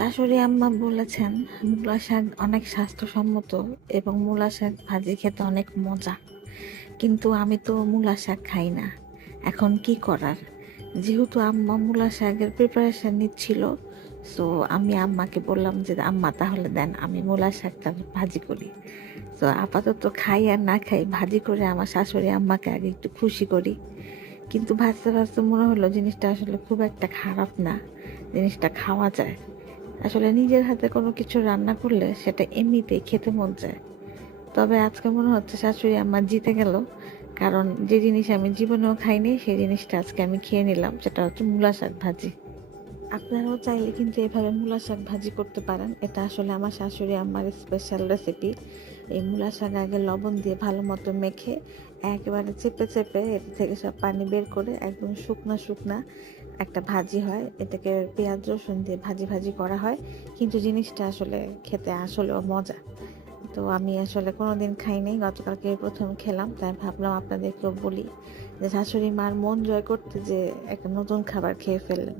শাশুড়ি আম্মা বলেছেন মূলা শাক অনেক স্বাস্থ্যসম্মত এবং মূলা শাক ভাজি খেতে অনেক মজা। কিন্তু আমি তো মূলা শাক খাই না। এখন কি করার? যেহেতু আম্মা মূলা শাকের প্রিপারেশন নিচ্ছিল, সো আমি আম্মাকে বললাম যে আম্মা তাহলে দেন আমি মূলা শাকটা ভাজি করি। তো আপাতত খাই আর না খাই ভাজি করে আমার শাশুড়ি আম্মাকে আগে একটু খুশি করি। কিন্তু ভাজতে ভাজতে মনে হলো জিনিসটা আসলে খুব একটা খারাপ না, জিনিসটা খাওয়া যায়। আসলে নিজের হাতে কোনো কিছু রান্না করলে সেটা এমনিতেই খেতে মন চায়। তবে আজকে মনে হচ্ছে শাশুড়ি আম্মা জিতে গেল। কারণ যে জিনিস আমি জীবনেও খাইনি সেই জিনিসটা আজকে আমি খেয়ে নিলাম। সেটা হচ্ছে মূলা শাক ভাজি। আপনারাও চাইলে কিন্তু এভাবে মূলা শাক ভাজি করতে পারেন। এটা আসলে আমার শাশুড়ি আম্মার স্পেশাল রেসিপি। এই মূলা শাক আগে লবণ দিয়ে ভালো মতো মেখে একেবারে চেপে চেপে এর থেকে সব পানি বের করে একদম শুকনা শুকনা একটা ভাজি হয়। এটাকে পেঁয়াজ রসুন দিয়ে ভাজি ভাজি করা হয়। কিন্তু জিনিসটা আসলে খেতে আসলেও মজা। তো আমি আসলে কোনোদিন খাইনি, গতকালকে প্রথম খেলাম, তাই ভাবলাম আপনাদেরকেও বলি যে শাশুড়ি মার মন জয় করতে যে একটা নতুন খাবার খেয়ে ফেললেন।